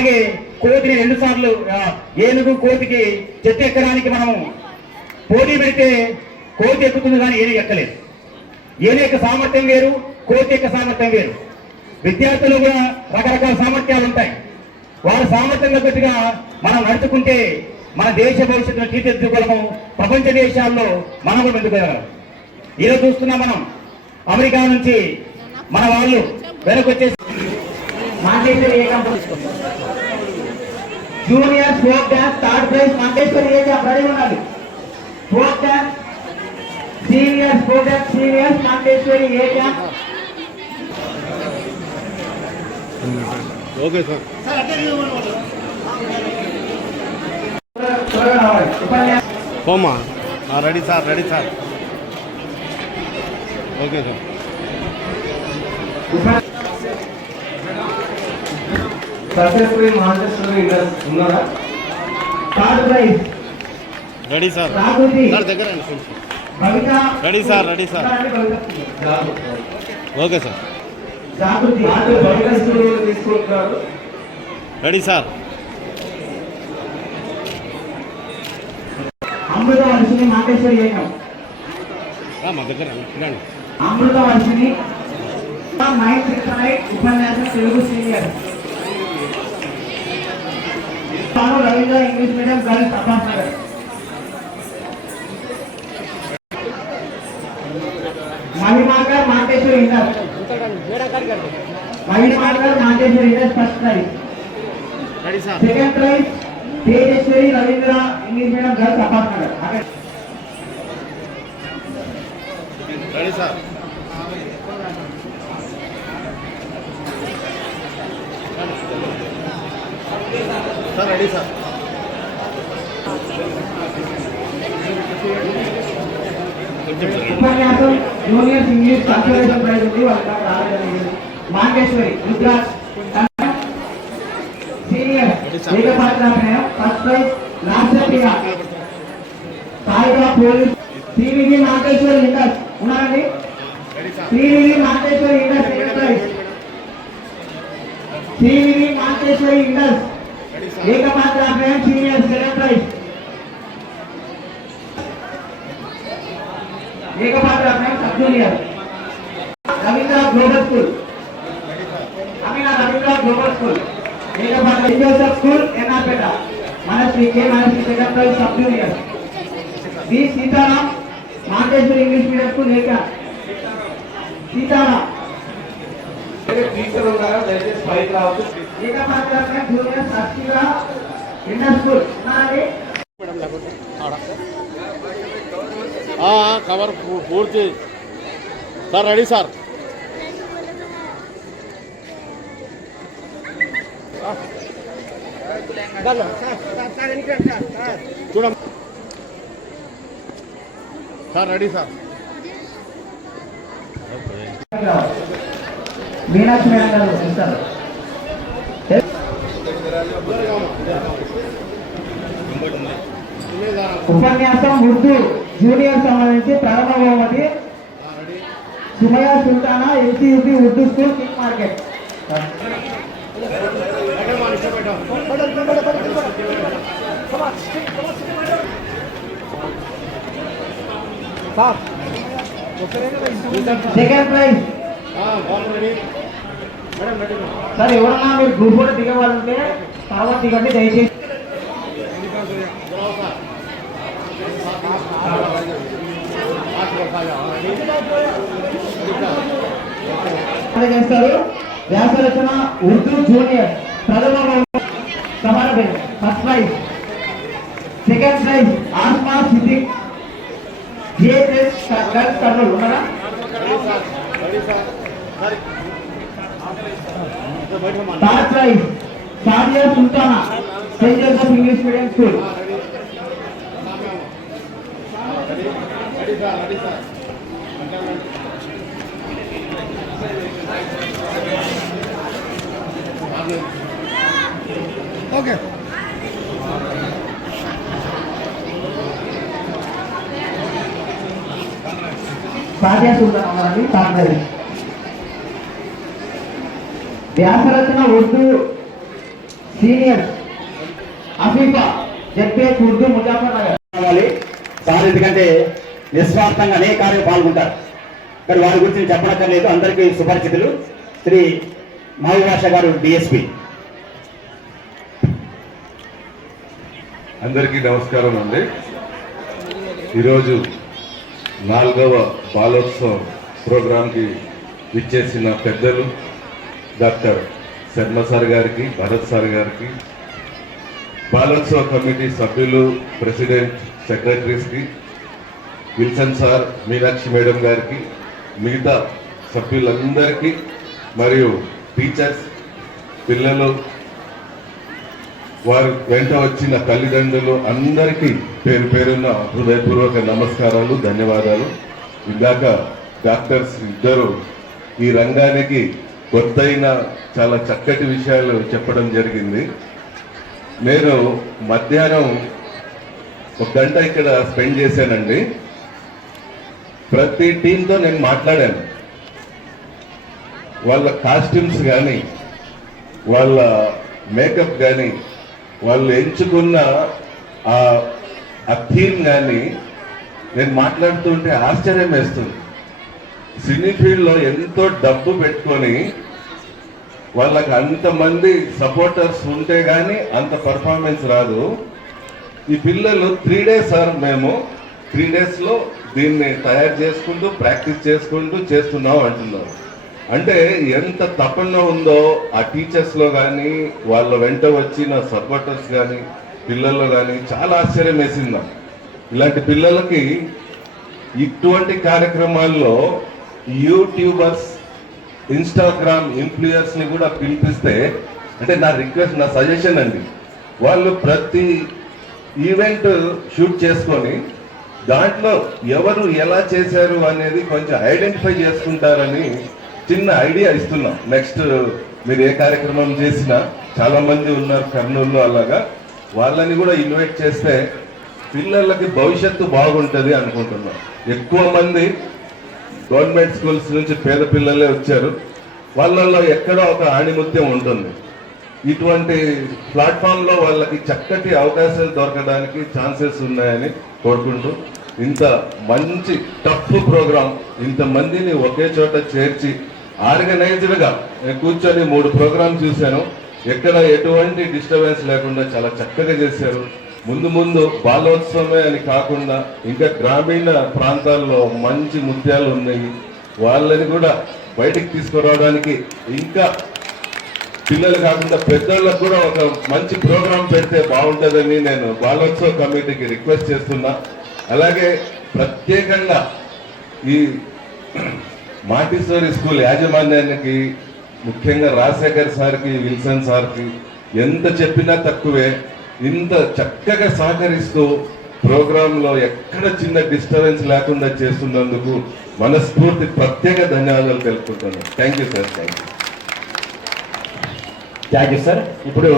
అలాగే కోతిని 2 సార్లు ఏనుగు కోతికి చెట్టు ఎక్కడానికి మనము పోటీ పెడితే కోతి ఎక్కుతుంది కానీ ఏనుగు ఎక్కలేదు. ఏనుగు యొక్క సామర్థ్యం వేరు, కోతి యొక్క సామర్థ్యం వేరు. విద్యార్థులు కూడా రకరకాల సామర్థ్యాలు ఉంటాయి. వారి సామర్థ్యం తగ్గట్టుగా మనం నడుచుకుంటే మన దేశ భవిష్యత్తును తీర్చిదిద్దుకోవడము ప్రపంచ దేశాల్లో మనం కూడా ముందుకెళ్ళగలం. ఈరోజు చూస్తున్నాం మనం అమెరికా నుంచి మన వాళ్ళు వెనకొచ్చేసి junior folk dance 3rd prize Montessori ready ఉండాలి. Folk dance senior folk dance seniors Montessori area. Okay sir. పోమా ready sir, ready sir. Okay sir. Successful Montessori ఉన్నారా? 3rd prize ready sir. Sir దగ్గర ready sir, ready sir. Okay sir. Ready sir. Amrutha Varshini Montessori మా దగ్గర అమృత వర్షిని ఉపన్యాసం Telugu senior. Ravindra English medium girls అపాస్ నగర్. Mahimakar Montessori inter. Mahimakar Montessori inter 1st prize. 2nd prize Tejeshwari Ravindra English medium girls అపాస్ నగర్. Ready sir. Sir ready sir. ఉపన్యాసం junior English consultation prize ఉంది. వాళ్ళకి రాలేదు. మాంటేశ్వరి రుద్రాజ్ సీనియర్ ఏకపాత్రాభినయం 1st ప్రైజ్. రాష్ట్రపతిగా సాయిగా పోలీస్. శ్రీవిధి మాంటేశ్వరి ఇండస్ ఉన్నారండి. Srividhi Montessori Indus 2nd prize. Srividhi Montessori Indus ఏకపాత్రాభినయం సీనియర్ 2nd ప్రైజ్. ఏకపాత్రాభినయం sub junior. Ravindra global school Amina Ravindra global school ఏకపాత్ర జోసెఫ్ స్కూల్ ఎన్ఆర్పేట Manasri K Manasri 2nd prize sub junior. B Sitaram Montessori English medium school ఏక Sitaram teacher ఉన్నారా? దయచేసి పైకి రావచ్చు. ఏకపాత్రాభినయం జూనియర్ సర్సిగా ఇంటర్ స్కూల్ ఉన్నారండి. కవర్ పూర్తి సార్. Ready sir. చూడం sir. Ready sir. Meenakshi madam garu ఇస్తారు. ఉపన్యాసం ఉర్దూ జూనియర్ సంబంధించి ప్రథమ బహుమతి Sumaya Sultana LCUP Urdu school king market. Second prize sir. ఎవరన్నా మీరు గ్రూప్ ఫోటో దిగవాలంటే తర్వాత దిగండి దయచేసి. చేస్తారు. వ్యాసరచన ఉర్దూ జూనియర్ ప్రథమ సమాన 1st prize. 2nd prize Asma Siddiq GSS girls Kurnool ఉన్నారా? 3rd prize Sadia Sultana saint Joseph English medium school. Okay. Sadia Sultana 3rd prize. వ్యాసరచన ఉర్దూ సీనియర్ అఫీఫా జెడ్పీహెచ్ ఉర్దూ ముజాఫర్నగర్ కావాలి సార్. ఎందుకంటే నిస్వార్థంగా అనేక కార్యాలు పాల్గొంటారు. కానీ వారి గురించి నేను చెప్పనక్కర్లేదు, అందరికీ సుపరిచితులు. శ్రీ మహబూబ్ గారు డిఎస్పి. అందరికీ నమస్కారం అండి. ఈరోజు 4వ బాలోత్సవం ప్రోగ్రాంకి ఇచ్చేసిన పెద్దలు డాక్టర్ శర్మ సార్ గారికి, భరత్ సార్ గారికి, బాలోత్సవ కమిటీ సభ్యులు, ప్రెసిడెంట్, సెక్రటరీస్కి, విల్సన్ సార్, మీనాక్షి మేడం గారికి, మిగతా సభ్యులందరికీ, మరియు టీచర్స్, పిల్లలు, వారి వెంట వచ్చిన తల్లిదండ్రులు అందరికీ పేరు పేరున్న హృదయపూర్వక నమస్కారాలు, ధన్యవాదాలు. ఇందాక డాక్టర్స్ ఇద్దరు ఈ రంగానికి కొత్తైన చాలా చక్కటి విషయాలు చెప్పడం జరిగింది. నేను మధ్యాహ్నం 1 గంట ఇక్కడ స్పెండ్ చేశానండి. ప్రతి టీంతో నేను మాట్లాడాను. వాళ్ళ కాస్ట్యూమ్స్ కానీ, వాళ్ళ మేకప్ కానీ, వాళ్ళు ఎంచుకున్న ఆ థీమ్ కానీ నేను మాట్లాడుతుంటే ఆశ్చర్యం వేస్తుంది. సినీ ఫీల్డ్లో ఎంతో డబ్బు పెట్టుకొని వాళ్ళకి అంతమంది సపోర్టర్స్ ఉంటే కానీ అంత పర్ఫార్మెన్స్ రాదు. ఈ పిల్లలు 3 డేస్ సార్, మేము 3 డేస్లో దీన్ని తయారు చేసుకుంటూ ప్రాక్టీస్ చేసుకుంటూ చేస్తున్నాం అంటున్నారు. అంటే ఎంత తపన ఉందో ఆ టీచర్స్లో కానీ, వాళ్ళ వెంట వచ్చిన సపోర్టర్స్ కానీ, పిల్లల్లో కానీ చాలా ఆశ్చర్యం వేసిందా. ఇలాంటి పిల్లలకి ఇటువంటి కార్యక్రమాల్లో యూట్యూబర్స్, ఇన్స్టాగ్రామ్ ఇన్ఫ్లుయర్స్ని కూడా పిలిపిస్తే, అంటే నా రిక్వెస్ట్, నా సజెషన్ అండి, వాళ్ళు ప్రతి ఈవెంట్ షూట్ చేసుకొని దాంట్లో ఎవరు ఎలా చేశారు అనేది కొంచెం ఐడెంటిఫై చేసుకుంటారని చిన్న ఐడియా ఇస్తున్నాం. నెక్స్ట్ మీరు ఏ కార్యక్రమం చేసినా, చాలా మంది ఉన్నారు కర్నూలులో, అలాగా వాళ్ళని కూడా ఇన్వైట్ చేస్తే పిల్లలకి భవిష్యత్తు బాగుంటుంది అనుకుంటున్నాం. ఎక్కువ మంది గవర్నమెంట్ స్కూల్స్ నుంచి పేద పిల్లలే వచ్చారు. వాళ్ళల్లో ఎక్కడో ఒక ఆణిముత్యం ఉంటుంది. ఇటువంటి ప్లాట్ఫామ్లో వాళ్ళకి చక్కటి అవకాశాలు దొరకడానికి ఛాన్సెస్ ఉన్నాయని కోరుకుంటూ, ఇంత మంచి టఫ్ ప్రోగ్రాం, ఇంతమందిని ఒకే చోట చేర్చి ఆర్గనైజ్డ్గా కూర్చొని 3 ప్రోగ్రామ్ చూశాను. ఎక్కడ ఎటువంటి డిస్టర్బెన్స్ లేకుండా చాలా చక్కగా చేశారు. ముందు బాలోత్సవమే అని కాకుండా ఇంకా గ్రామీణ ప్రాంతాల్లో మంచి ముత్యాలు ఉన్నాయి, వాళ్ళని కూడా బయటికి తీసుకురావడానికి, ఇంకా పిల్లలు కాకుండా పెద్దోళ్ళకు కూడా ఒక మంచి ప్రోగ్రాం పెడితే బాగుంటుందని నేను బాలోత్సవ కమిటీకి రిక్వెస్ట్ చేస్తున్నా. అలాగే ప్రత్యేకంగా ఈ మాంటిసోరీ స్కూల్ యాజమాన్యానికి, ముఖ్యంగా రాజశేఖర్ సార్కి, విల్సన్ సార్కి ఎంత చెప్పినా తక్కువే. ఇంత చక్కగా సహకరిస్తూ ప్రోగ్రాంలో ఎక్కడ చిన్న డిస్టర్బెన్స్ లేకుండా చేస్తున్నందుకు మనస్ఫూర్తి ప్రత్యేక ధన్యవాదాలు తెలుపుకుంటున్నాను. Thank you sir. Thank you sir. ఇప్పుడు